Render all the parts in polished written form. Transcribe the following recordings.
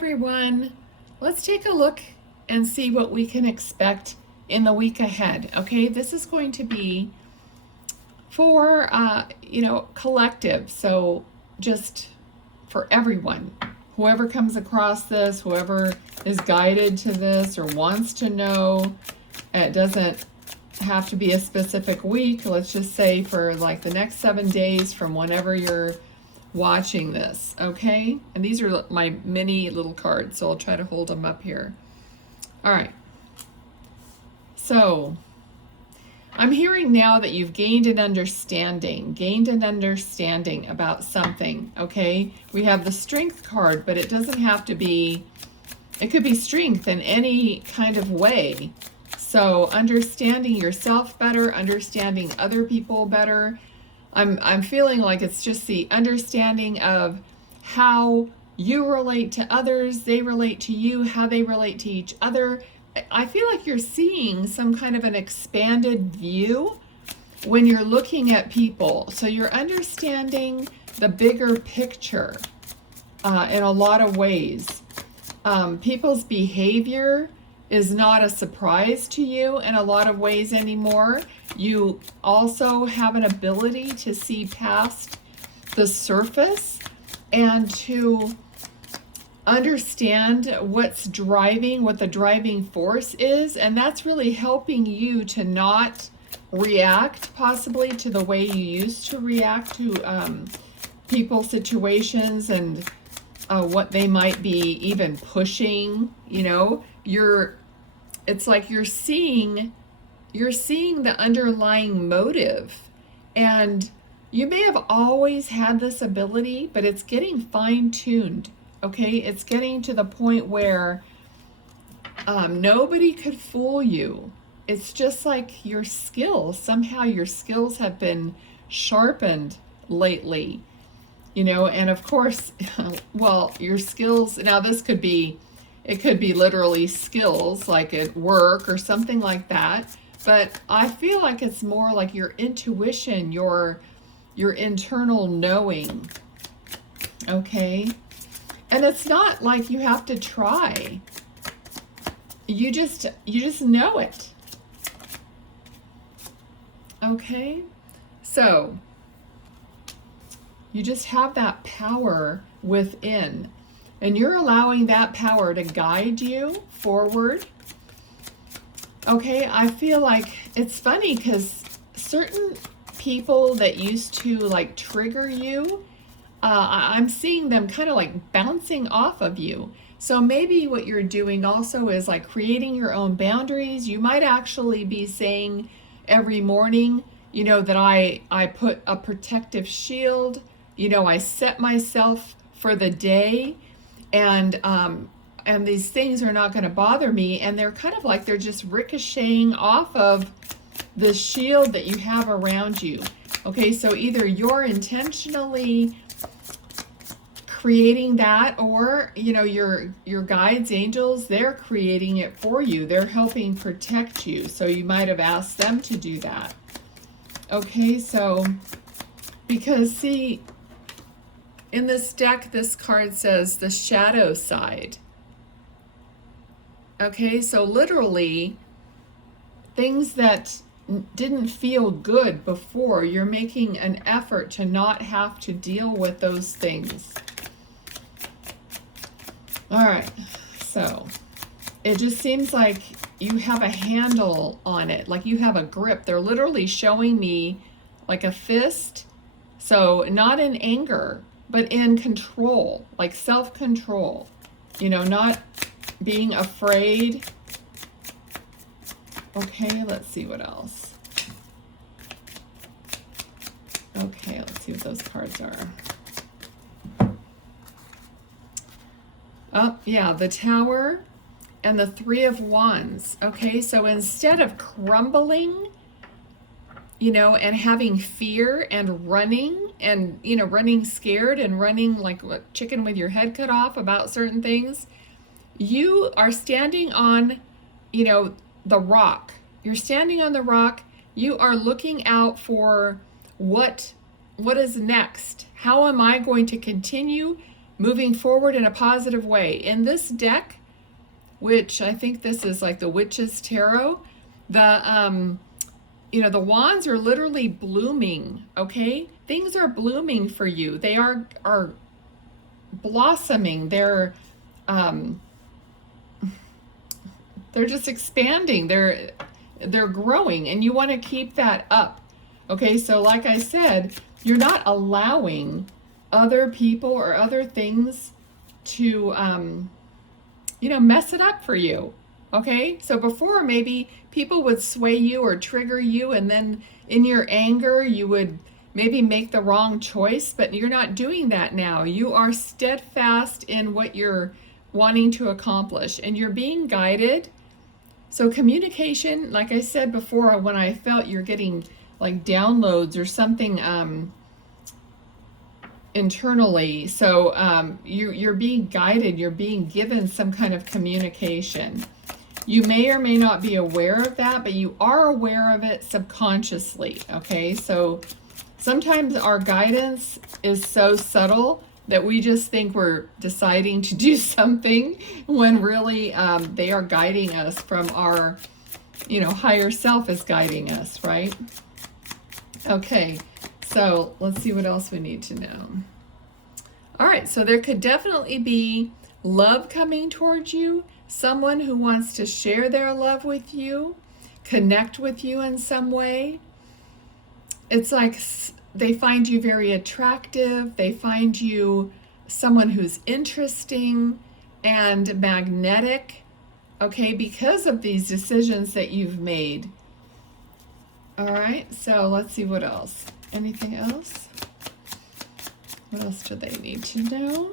everyone. Let's take a look and see what we can expect in the week ahead. Okay, this is going to be for collective, so just for everyone. Whoever comes across this, whoever is guided to this or wants to know, it doesn't have to be a specific week. Let's just say for like the next 7 days from whenever you're watching this, okay? And these are my mini little cards, so I'll try to hold them up here. All right. So I'm hearing now that you've gained an understanding about something, okay? We have the strength card, but it doesn't have to be, it could be strength in any kind of way. So understanding yourself better, understanding other people better. I'm feeling like it's just the understanding of how you relate to others, they relate to you, how they relate to each other. I feel like you're seeing some kind of an expanded view when you're looking at people. So you're understanding the bigger picture in a lot of ways. People's behavior is not a surprise to you in a lot of ways anymore. You also have an ability to see past the surface and to understand what the driving force is, and that's really helping you to not react possibly to the way you used to react to people, situations, and what they might be even pushing. It's like you're seeing the underlying motive, and you may have always had this ability, but it's getting fine-tuned. Okay, it's getting to the point where nobody could fool you. It's just like your skills. Somehow your skills have been sharpened lately, and of course, well, your skills, now it could be literally skills like at work or something like that, but I feel like it's more like your intuition, your internal knowing, okay? And it's not like you have to try. You just know it. Okay? So, you just have that power within, and you're allowing that power to guide you forward. Okay, I feel like it's funny because certain people that used to like trigger you, I'm seeing them kind of like bouncing off of you. So maybe what you're doing also is like creating your own boundaries. You might actually be saying every morning, that I put a protective shield, I set myself for the day, and these things are not going to bother me, and they're kind of like they're just ricocheting off of the shield that you have around you. Okay, so either you're intentionally creating that, or your guides, angels, they're creating it for you. They're helping protect you, so you might have asked them to do that. Okay, so because see, in this deck, this card says the shadow side. Okay, so literally things that didn't feel good before, you're making an effort to not have to deal with those things. All right, so it just seems like you have a handle on it, like you have a grip. They're literally showing me like a fist, so not in anger, but in control, like self-control, not being afraid. Okay, let's see what else. Okay, let's see what those cards are. Oh, yeah, the Tower and the Three of Wands. Okay, so instead of crumbling, and having fear and running and, running scared and running like a chicken with your head cut off about certain things, you are standing on, the rock. You're standing on the rock. You are looking out for what is next. How am I going to continue moving forward in a positive way. In this deck, which I think this is like the Witch's Tarot, the the wands are literally blooming, okay? Things are blooming for you. They are blossoming. They're just expanding. They're growing, and you want to keep that up. Okay, so like I said, you're not allowing other people or other things to mess it up for you. Okay, so before maybe people would sway you or trigger you, and then in your anger you would maybe make the wrong choice, but you're not doing that now. You are steadfast in what you're wanting to accomplish, and you're being guided. So communication, like I said before, when I felt you're getting like downloads or something internally, so you're being guided, you're being given some kind of communication. You may or may not be aware of that, but you are aware of it subconsciously, okay? So sometimes our guidance is so subtle that we just think we're deciding to do something when really they are guiding us from our, higher self is guiding us, right? Okay, so let's see what else we need to know. All right, so there could definitely be love coming towards you, someone who wants to share their love with you, connect with you in some way. It's like they find you very attractive. They find you someone who's interesting and magnetic, okay, because of these decisions that you've made. All right, so let's see what else. Anything else? What else do they need to know?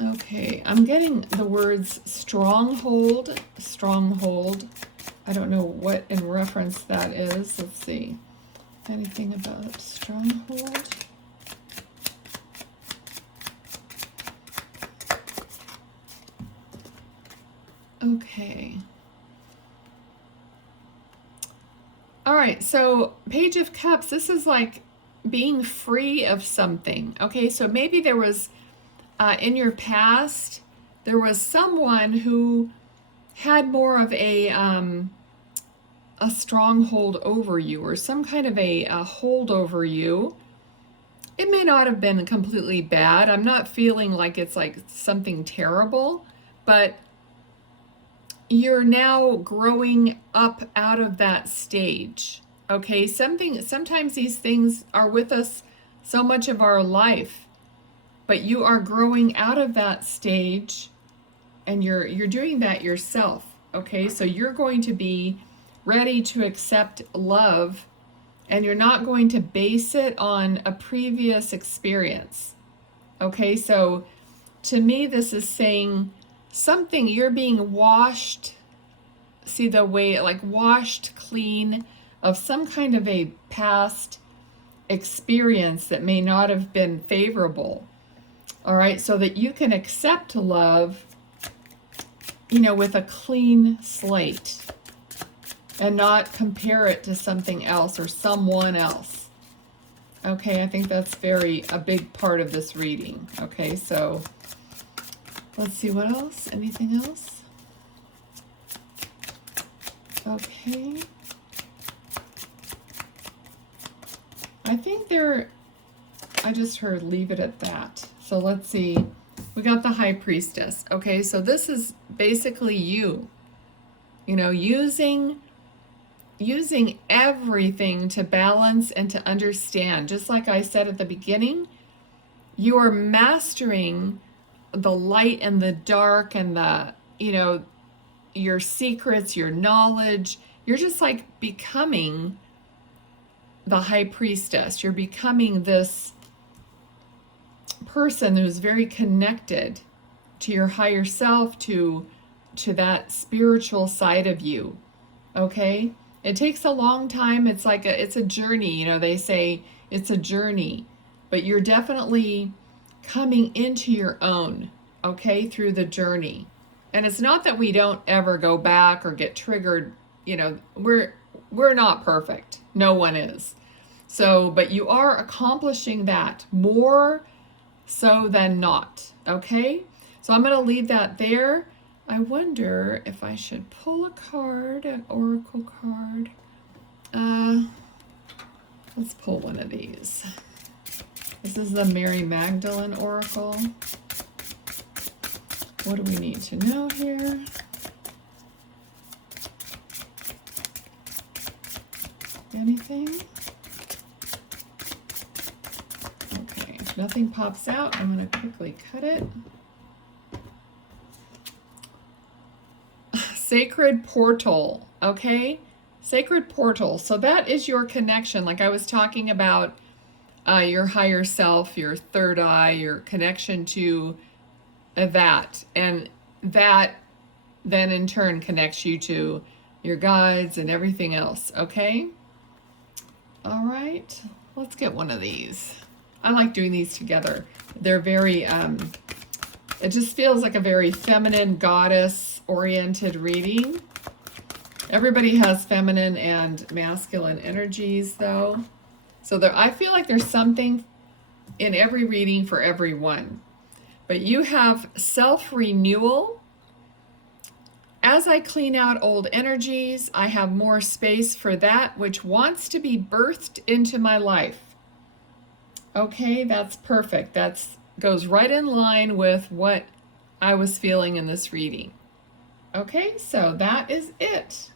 Okay, I'm getting the words stronghold, stronghold. I don't know what in reference that is. Let's see. Anything about stronghold? Okay. All right, so Page of Cups, this is like being free of something. Okay, so maybe there was, in your past, there was someone who had more of a stronghold over you, or some kind of a hold over you. It may not have been completely bad. I'm not feeling like it's like something terrible, but you're now growing up out of that stage. Okay, sometimes these things are with us so much of our life, but you are growing out of that stage, and you're doing that yourself. Okay, so you're going to be ready to accept love, and you're not going to base it on a previous experience. Okay, so to me this is saying something, you're being washed, see the way, like washed clean of some kind of a past experience that may not have been favorable. All right, so that you can accept love, with a clean slate and not compare it to something else or someone else. Okay, I think that's a big part of this reading. Okay, so let's see what else. Anything else? Okay. I think I just heard leave it at that. So let's see. We got the High Priestess. Okay, so this is basically you, using everything to balance and to understand. Just like I said at the beginning, you are mastering the light and the dark and the, your secrets, your knowledge. You're just like becoming the High Priestess. You're becoming this person who's very connected to your higher self, to that spiritual side of you. Okay, it takes a long time. It's like it's a journey. They say it's a journey, but you're definitely coming into your own, okay, through the journey. And it's not that we don't ever go back or get triggered. We're not perfect. No one is. So, but you are accomplishing that more so than not, okay? So I'm going to leave that there. I wonder if I should pull a card, an oracle card. Let's pull one of these. This is the Mary Magdalene Oracle. What do we need to know here? Anything? Okay, if nothing pops out, I'm going to quickly cut it. Sacred portal, okay? Sacred portal. So that is your connection, like I was talking about your higher self, your third eye, your connection to that. And that then in turn connects you to your guides and everything else, okay? All right, let's get one of these. I like doing these together. They're very, it just feels like a very feminine, goddess-oriented reading. Everybody has feminine and masculine energies, though. So there, I feel like there's something in every reading for everyone. But you have self-renewal. As I clean out old energies, I have more space for that which wants to be birthed into my life. Okay, that's perfect. That goes right in line with what I was feeling in this reading. Okay, so that is it.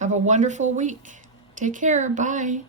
Have a wonderful week. Take care. Bye.